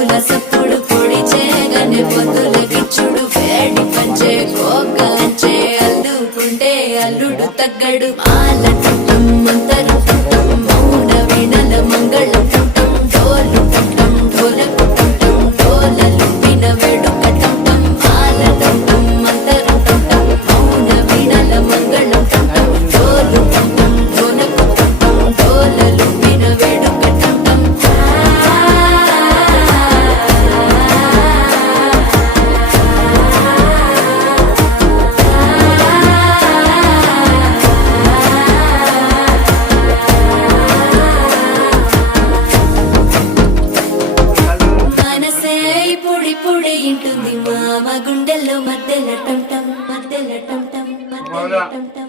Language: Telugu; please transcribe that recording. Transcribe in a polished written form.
డప్పుల సప్పుడు పొడి చేయగానే పొద్దుల గిచ్చుడు వేడి పంచే కోకలంచే అల్లుకుంటే అల్లుడు తగ్గడు మాల టుట్టం మంతర టుట్టం మౌన వీణల మంగళ టుట్టం డోలు టుట్టం ఢోలకు టుట్టం డోలలు విన వేడుక టుట్టం మాల టుట్టం మంతర టుట్టం మౌన వీణల మంగళ టుట్టం డోలు టుట్టం ఢోలకు టుట్టం డోలలు విన వేడుక టుట్టం మనసే పొడి పొడి ఇంటుంది మామ గుండెల్లో మధ్యల టం టం మధ్యల టం టం మధ్యల టం టం